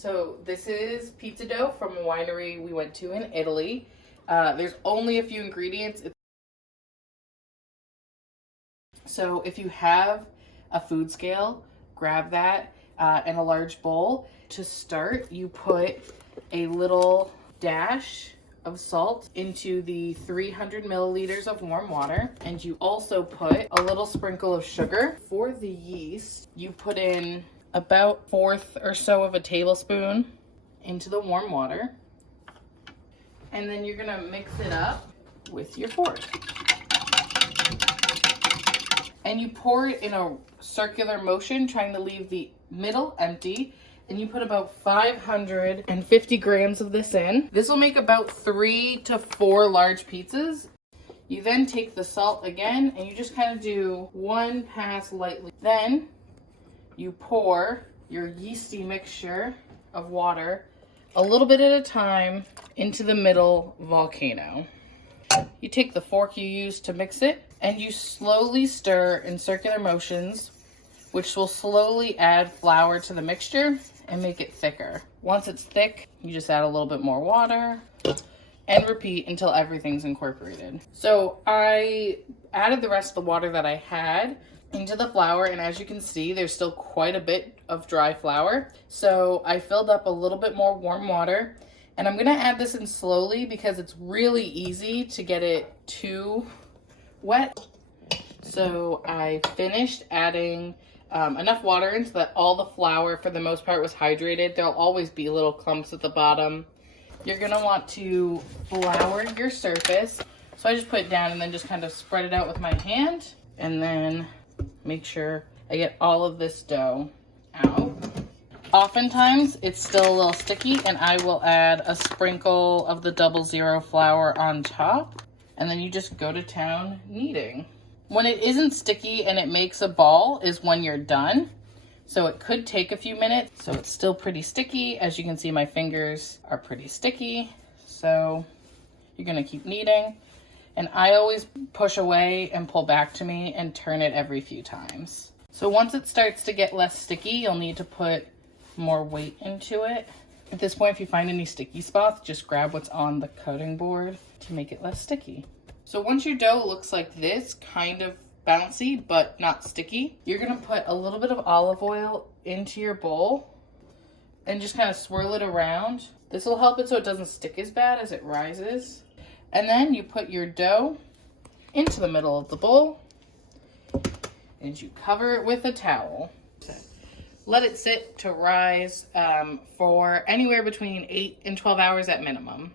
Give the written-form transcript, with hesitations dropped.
So this is pizza dough from a winery we went to in Italy. There's only a few ingredients. So if you have a food scale, grab that in a large bowl. To start, you put a little dash of salt into the 300 milliliters of warm water, and you also put a little sprinkle of sugar. For the yeast, you put in about 1/4 or so of a tablespoon into the warm water, and then you're gonna mix it up with your fork. And you pour it in a circular motion, trying to leave the middle empty. And you put about 550 grams of this in. This will make about 3 to 4 large pizzas. You then take the salt again, and you just kind of do one pass lightly. Then you pour your yeasty mixture of water, a little bit at a time, into the middle volcano. You take the fork you used to mix it, and you slowly stir in circular motions, which will slowly add flour to the mixture and make it thicker. Once it's thick, you just add a little bit more water and repeat until everything's incorporated. So I added the rest of the water that I had into the flour, and as you can see, there's still quite a bit of dry flour. So I filled up a little bit more warm water, and I'm gonna add this in slowly because it's really easy to get it too wet. So I finished adding enough water in so that all the flour for the most part was hydrated. There'll always be little clumps at the bottom. You're gonna want to flour your surface. So I just put it down and then just kind of spread it out with my hand, and then make sure I get all of this dough out. Oftentimes it's still a little sticky, and I will add a sprinkle of the 00 flour on top, and then you just go to town kneading. When it isn't sticky and it makes a ball is when you're done. So it could take a few minutes. So it's still pretty sticky. As you can see, my fingers are pretty sticky. So you're gonna keep kneading. And I always push away and pull back to me and turn it every few times. So once it starts to get less sticky, you'll need to put more weight into it. At this point, if you find any sticky spots, just grab what's on the cutting board to make it less sticky. So once your dough looks like this, kind of bouncy but not sticky, you're gonna put a little bit of olive oil into your bowl and just kind of swirl it around. This will help it so it doesn't stick as bad as it rises. And then you put your dough into the middle of the bowl and you cover it with a towel. Let it sit to rise for anywhere between 8 and 12 hours at minimum.